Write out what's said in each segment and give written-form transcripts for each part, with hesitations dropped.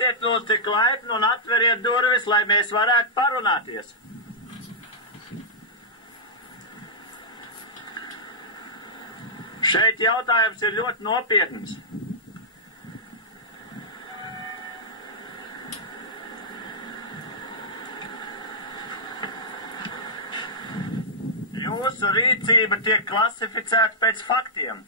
Esiet lūdzu tik laipni un atveriet durvis, lai mēs varētu parunāties. Šeit jautājums ir ļoti nopietns. Jūsu rīcība tiek klasificēta pēc faktiem.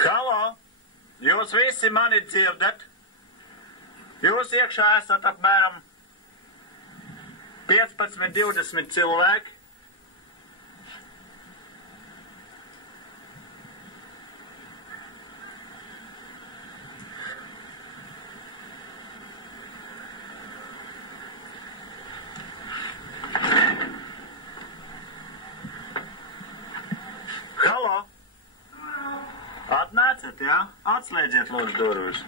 Halo, jūs visi mani dzirdat? Jūs iekšā esat apmēram 15-20 cilvēki. Halo! Atnācat, jā? Atslēdziet lūdzu durvis.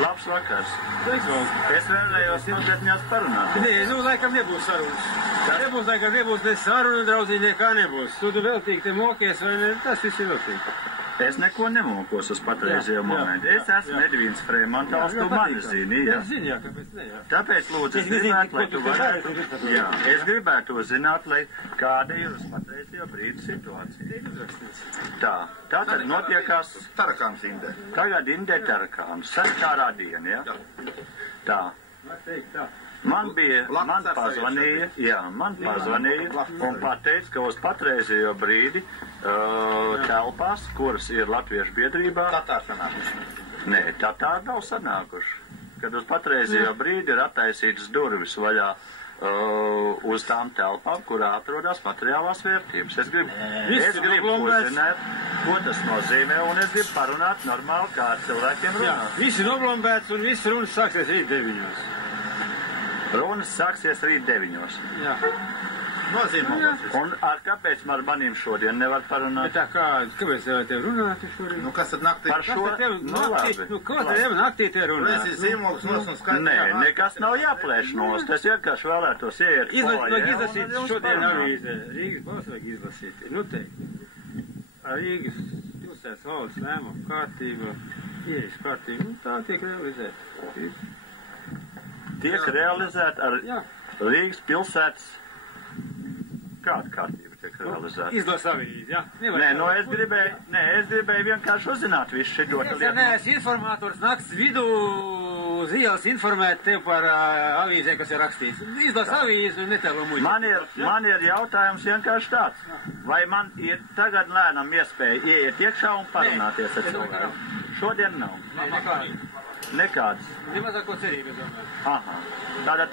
Labs vakars. Es vēlējos nopietņās parunāt. Nē, nu, laikam nebūs sarunas. Nebūs ne saruna, draudzīgi, nekā nebūs. Tu veltīgi te mokies, vai ne? Tas viss ir veltīgi. Es neko nemokos uz patreizējo momentu. Es esmu Edvīns Freimantāls, tu mani zini, jā. Es zinu, jā, kāpēc ne, jā. Tāpēc, lūdzu, es gribētu, lai tu varētu... Jā, es gribētu zināt, lai kāda ir uz patreizējo brīdi situācija. Tā, tātad notiekās... Tarakāns Indē. Tagad Indē Tarakāns, 6. radiena, jā? Tā. Man pazvanīja un pateica, ka uz patreizējo brīdi telpās, kuras ir Latviešu biedrībā... Tatāri sanākuši. Nē, tatāri nav sanākuši. Kad uz patreizējo brīdi ir attaisītas durvis vaļā uz tām telpām, kurā atrodas materiālās vērtības. Es gribu uzzināt, ko tas nozīmē, un es gribu parunāt normāli, kā ar cilvēkiem runāt. Jā, visi noblombēts un viss runas sāksies rīt 9. Runas sāksies rīt 9. Jā. Nozīmīgās. Un kāpēc ar maniem šodien nevar parunāt? Tā kā, kāpēc tev runāt šodien? Nu, kas tad naktī? Par šo? Nu, labi. Nu, ko tev naktī te runāt? Plēsīs zīmogus nos un skaidrs. Nē, nekas nav jāplēš nos. Es vienkārši vēlētos ieiet. Vajag izlasīt šodien avīzē. Rīgas balss vajag izlasīt. Nu, teikt. Rīgas pilsētas valdes lēmuma kārtība, ieejas kārtība. Nu, tā tiek realizēta. Tiek realizēta ar Rīgas pilsētas... Kāda kārtība tiek realizēta? Izlas avīzi, jā? Nē, nu es gribēju vienkārši uzzināt visu šito lietu. Es neesmu informātors nakts vidū uz ielas informēt tev par avīzē, kas ir rakstīts. Izlas avīzi un netēlo muļu. Man ir jautājums vienkārši tāds. Vai man ir tagad lēnam iespēja ieiet iekšā un parunāties ar cilvēku? Šodien nav. Nekāds. Nemazāko cerību, es domāju. Aha. Tātad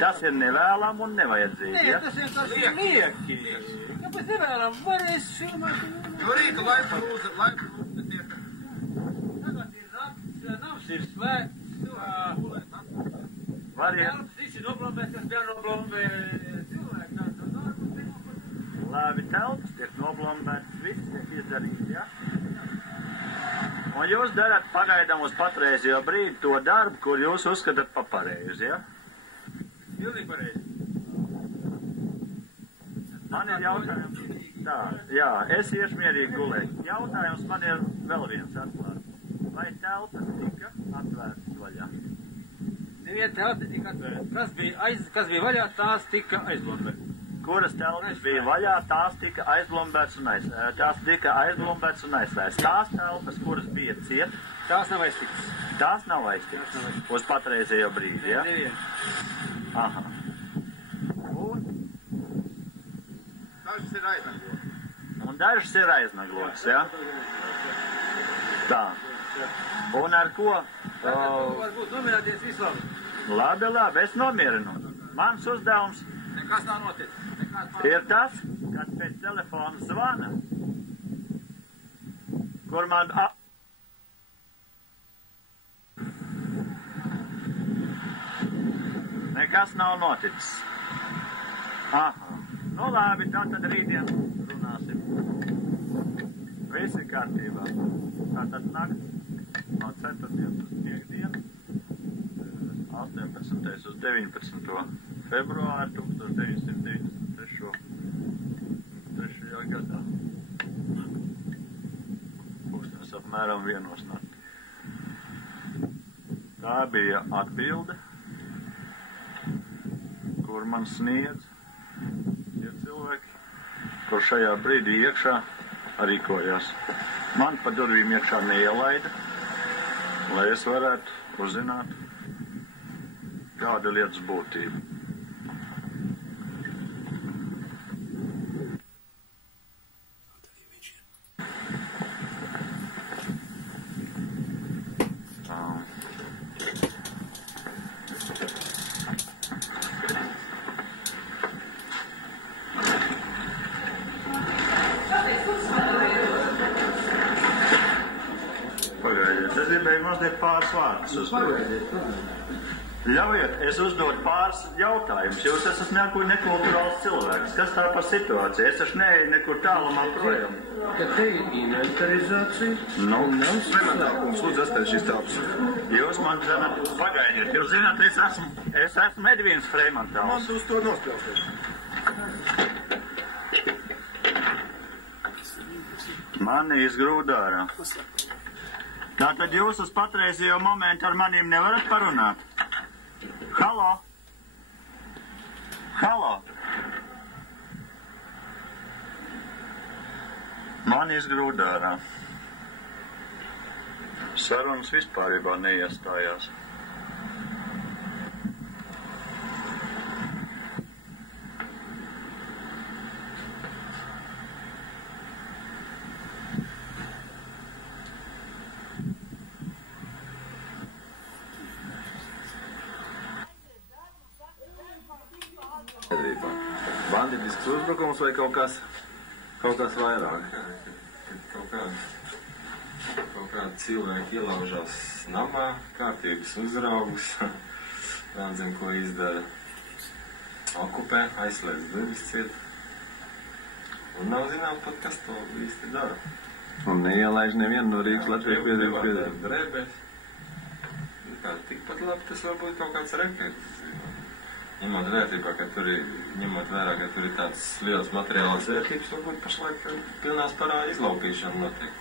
tas ir nevēlam un nevajadzīgi, ja? ja? Tas vienkārši lieki. Kāpēc nevēlam? Varēs filmēt. Nu, rīta laiku lūdzu netiek. Tagad ir nakts, nams ir slēgts. Variet. Visi noblombēt, kas jānoblombē cilvēki. Labi, telpas tiek noblombētas, viss tiek izdarīts, ja? Un jūs darat pagaidām uz patreizējo brīdi to darbu, kur jūs uzskatāt pa pareizi, ja? Pilnīgi pareizi. Man ir jautājums. Tā, jā, es iešu mierīgi gulēt. Jautājums man ir vēl viens atklāts. Vai telpas tika atvērtas vaļā? Neviena telpa tika atvērta. Kas bija vaļā, tās tika aizblombētas. Kuras telpas bija vaļā, tās tika aizblombētas un aizvērtas. Tās telpas, kuras bija ciet, tās nav aiztiktas. Tās nav aiztiktas. Uz patreizējo brīdi, ja? Neviena. Aha. Un? Dažas ir aiznaglotas. Un dažas ir aiznaglotas, ja? Tā. Un ar ko? Varbūt nomierināties visu labi. Labi, es nomierinu. Mans uzdevums Nekas nav noticis. ir tas, kad pēc telefona zvana, kur man... Nekas nav noticis. Aha. Nu labi, tā tad rītdien runāsim. kārtībā. Tātad nakts no 4. uz 5. 18. uz 19. februāru 1993. gadā. Pūkstens apmēram 1 naktī. Tā bija atbilde, kur man sniedz tie cilvēki, kur šajā brīdī iekšā rīkojās. Man pa durvīm iekšā neielaida, lai es varētu uzzināt, kāda lietas būtība. Pagaidiet, es gribēju mazliet pāris vārdus uzdot. Ļaujiet, es uzdodu pāris jautājumus. Jūs esat nekulturāls cilvēks. Kas tā par situāciju? Es taču neeju nekur tālumā projām. Kad te ir inventarizācija, Fremantākums, lūdzu, atstāt šīs tāpus. Jūs man zināt, pagaidiet, jūs zināt, es esmu Edvīns Fremantāls. Man uz to nospļausties. Mani izgrūda ārā. Tātad jūs uz patreizējo momentu ar maniem nevarat parunāt? Halo? Halo? Mani izgrūda ārā. Sarunas vispārībā neiestājās. Banditisks uzbrukums vai kaut kas vairāk? Kaut kādi cilvēki ielaužās namā, kārtības uzraugus, rādzim, ko izdara, okupē, aizslēdz durvis ciet. Un nav zinām pat, kas to īsti dara. Un neielaiž nevienu no Rīgas Latvijas piedzīvot. Drēbēs. Tikpat labi tas varbūt kaut kāds rekets. Ņemot vērtībā, ka tur ir tāds liels materiāls vērtības, varbūt pašlaik pilnā sparā izlaupīšana notiek.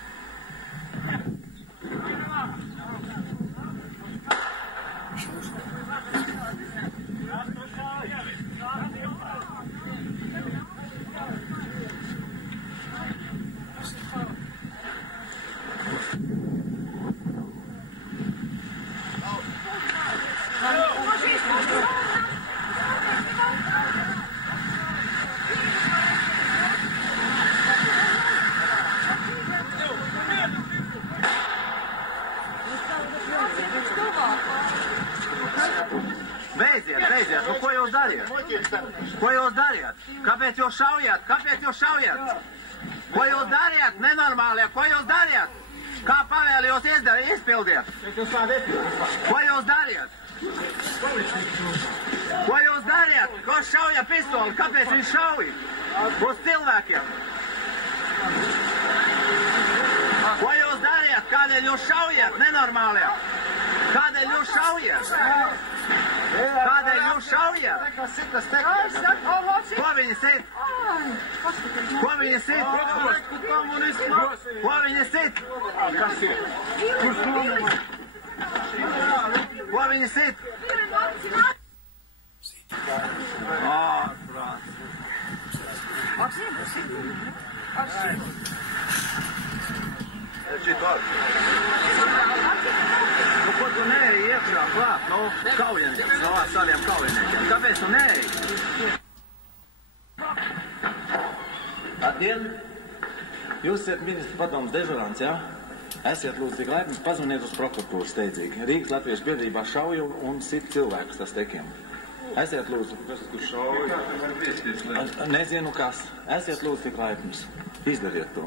Beidziet, nu ko jūs darījāt? Ko jūs darījāt? Kāpēc jūs šaujāt? Kāpēc jūs šaujāt? Ko jūs darījāt? Nenormālie, ko jūs darījāt? Kā pavēli jūs izpildiet? Ko jūs darījāt? Ko jūs darījāt? Ko šauja pistoli? Kāpēc viņš šauja? Uz cilvēkiem. Ko jūs darījāt? Kādēļ jūs šaujat? Nenormālie. Kādēļ jūs šaujat? Kādēļ jūs šaujat? Ko viņi sit? Ko viņi sit? Ko viņi sit? Ko viņi sit? Nu, ko tu neeji iekšā klāt, kaujinieks, no tādiem kaujiniekiem? Kāpēc tu neeji? Labdien! Jūs esat ministra padomas dežurants, jā? Esiet lūdzu tik laipni, pazvaniet uz prokuratūru steidzīgi. Rīgas Latvijas biedrībā šauju un sit cilvēkus tas tekiem. Esiet lūdzu. Kas tur šauja? Nezinu kas. Esiet lūdzu tik laipnis. Izdariet to.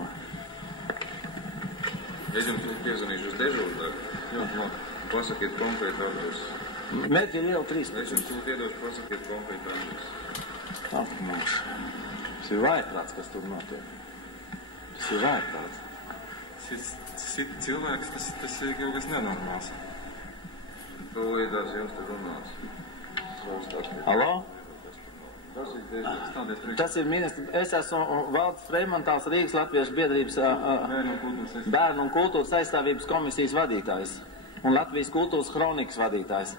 Es jums piezvanīšu uz dežūru, pasakiet konkrēti adresu. Mērķi liela 13. Es jums iedošu, pasakiet konkrēti adresu. Apmūš. Tas ir vājprāts, kas tur notiek. Tas ir vājprāts. Sit cilvēks, tas ir kaut kas nenormāls. Tūlītās jums te runās. Allo? Tas ir ministrs. Es esmu Valds Freimantāls, Rīgas Latviešu biedrības bērnu un kultūras aizstāvības komisijas vadītājs un Latvijas kultūras kronikas vadītājs.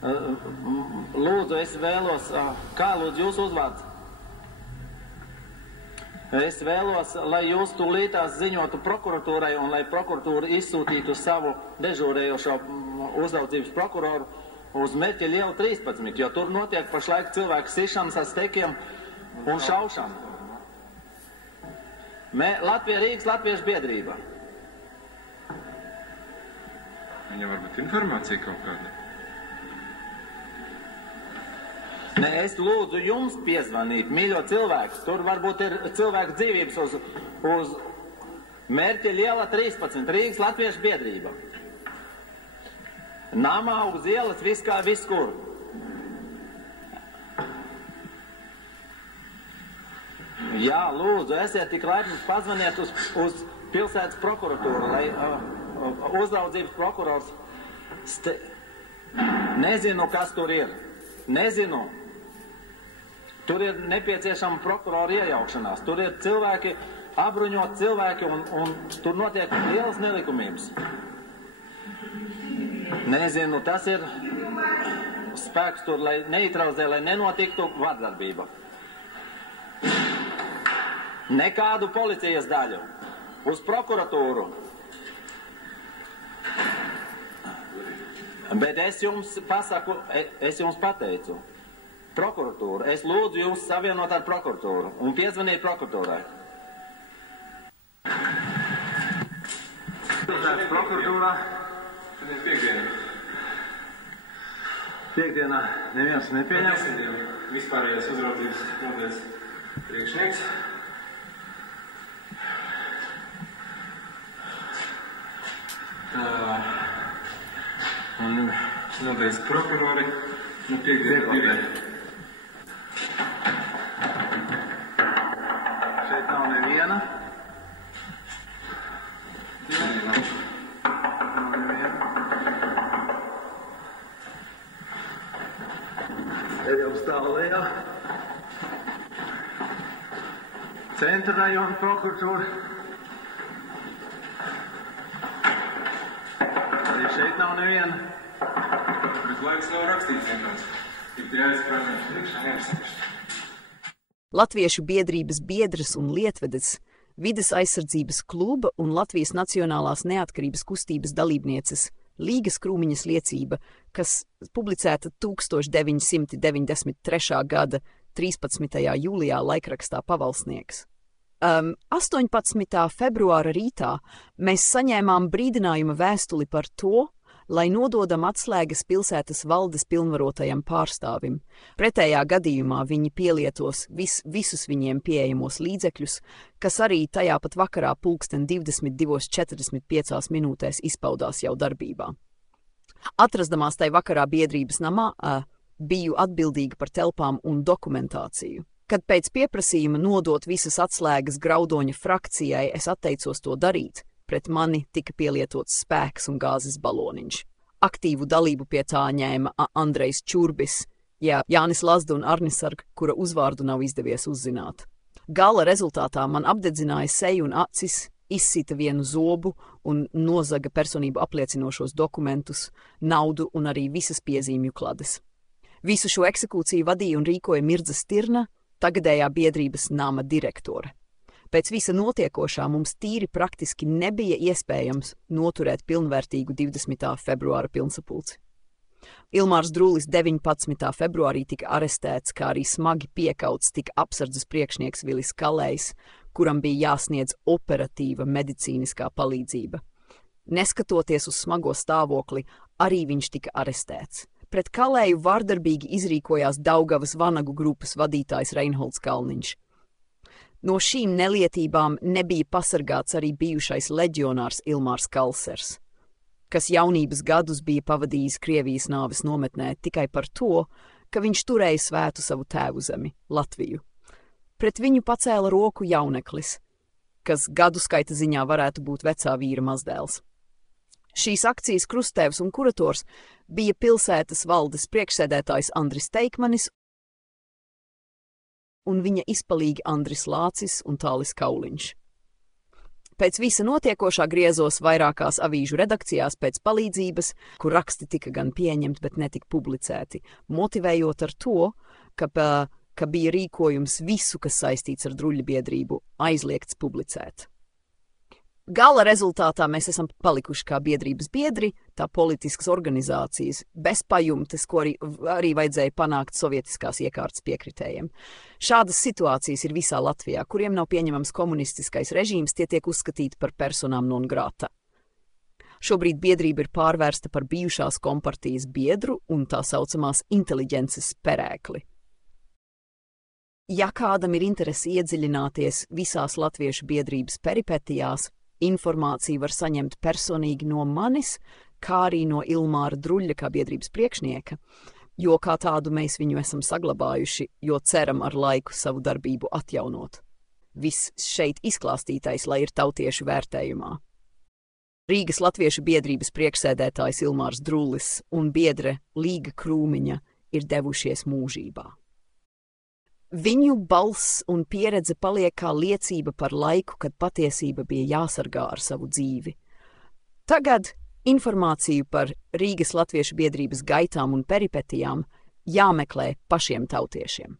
Lūdzu, es vēlos, kā lūdzu jūs uzvārds? Es vēlos, lai jūs tūlītās ziņotu prokuratūrai un lai prokuratūra izsūtītu savu dežūrējošo uzraudzības prokuroru uz Mērķeļa ielu 13, jo tur notiek pašlaik cilvēku sišanas ar stekiem un šaušana. Rīgas Latviešu biedrība. Viņa varbūt informācija kaut kāda. Nē, es lūdzu jums piezvanīt, mīļo cilvēks. Tur varbūt ir cilvēku dzīvības uz Mērķeļa iela 13, Rīgas Latviešu biedrība. Namā uz ielas viskur. Jā, lūdzu, esiet tik laipni pazvaniet uz pilsētas prokuratūru, lai uzraudzības prokurors nezinu, kas tur ir. Nezinu. Tur ir nepieciešama prokurora iejaukšanās. Tur ir cilvēki, apbruņot cilvēki, un tur notiek lielas nelikumības. Nezinu, tas ir spēks tur, lai neutralizē, lai nenotiktu vardarbība. Nekādu policijas daļu. Uz prokuratūru. Bet es jums pasaku, es jums pateicu. Prokuratūra. Es lūdzu jūs savienot ar prokuratūru un piezvanīt prokuratūrai. Prokuratūrā. Šodien piekdiena. Piekdienā neviens nepieņems. Vispārējais uzraudzības nodaļas priekšnieks. Un nodaļas prokurori. Piekdiena. Šeit nav neviena. Ejam stāvlējā. Centra rajona prokuratūra. Arī šeit nav neviena. Bet laiks nav rakstīts vienkārši. Tik jāizprāvēt priekšā neapsēšu. Latviešu biedrības biedras un lietvedes, Vides aizsardzības kluba un Latvijas Nacionālās neatkarības kustības dalībnieces Līgas Krūmiņas liecība, kas publicēta 1993. gada 13. jūlijā laikrakstā Pavalsnieks. 18. februāra rītā mēs saņēmām brīdinājuma vēstuli par to, lai nododam atslēgas pilsētas valdes pilnvarotajam pārstāvim. Pretējā gadījumā viņi pielietos visus viņiem pieejamos līdzekļus, kas arī tajā pat vakarā 22:45 minūtēs izpaudās jau darbībā. Atrasdamās tai vakarā biedrības namā, biju atbildīga par telpām un dokumentāciju. Kad pēc pieprasījuma nodot visas atslēgas Graudoņa frakcijai, es atteicos to darīt. Pret mani tika pielietots spēks un gāzes baloniņš. Aktīvu dalību pie tā ņēma Andrejs Čurbis, Jānis Lazda un Arnisarg, kura uzvārdu nav izdevies uzzināt. Gala rezultātā man apdedzināja seju un acis, izsita vienu zobu un nozaga personību apliecinošos dokumentus, naudu un arī visas piezīmju klades. Visu šo eksekūciju vadīja un rīkoja Mirdza Stirna, tagadējā biedrības nama direktore. Pēc visa notiekošā mums tīri praktiski nebija iespējams noturēt pilnvērtīgu 20. februāra pilnsapulci. Ilmārs Drūlis 19. februārī tika arestēts, kā arī smagi piekauts tika apsardzes priekšnieks Vilis Kalējs, kuram bija jāsniedz operatīva medicīniskā palīdzība. Neskatoties uz smago stāvokli, arī viņš tika arestēts. Pret Kalēju vārdarbīgi izrīkojās Daugavas vanagu grupas vadītājs Reinholds Kalniņš. No šīm nelietībām nebija pasargāts arī bijušais leģionārs Ilmārs Kalsers, kas jaunības gadus bija pavadījis Krievijas nāves nometnē tikai par to, ka viņš turēja svētu savu tēvu zemi, Latviju. Pret viņu pacēla roku jauneklis, kas gadu skaita ziņā varētu būt vecā vīra mazdēls. Šīs akcijas krusttēvs un kurators bija pilsētas valdes priekšsēdētājs Andris Teikmanis un viņa izpalīgi Andris Lācis un Tālis Kauliņš. Pēc visa notiekošā griezos vairākās avīžu redakcijās pēc palīdzības, kur raksti tika gan pieņemti, bet netika publicēti, motivējot ar to, ka bija rīkojums visu, kas saistīts ar druļļbiedrību, aizliegts publicēt. Gala rezultātā mēs esam palikuši kā biedrības biedri, tā politiskas organizācijas, bez pajumtes, ko arī vajadzēja panākt sovietiskās iekārtas piekritējiem. Šādas situācijas ir visā Latvijā, kuriem nav pieņemams komunistiskais režīms, tie tiek uzskatīti par personām non grata. Šobrīd biedrība ir pārvērsta par bijušās kompartijas biedru un tā saucamās inteliģences perēkli. Ja kādam ir interesi iedziļināties visās latviešu biedrības peripetijās, informāciju var saņemt personīgi no manis, kā arī no Ilmāra Druļļa kā biedrības priekšnieka, jo kā tādu mēs viņu esam saglabājuši, jo ceram ar laiku savu darbību atjaunot. Viss šeit izklāstītais, lai ir tautiešu vērtējumā. Rīgas latviešu biedrības priekšsēdētājs Ilmārs Drullis un biedre Līga Krūmiņa ir devušies mūžībā. Viņu balss un pieredze paliek kā liecība par laiku, kad patiesība bija jāsargā ar savu dzīvi. Tagad informāciju par Rīgas latviešu biedrības gaitām un peripetijām jāmeklē pašiem tautiešiem.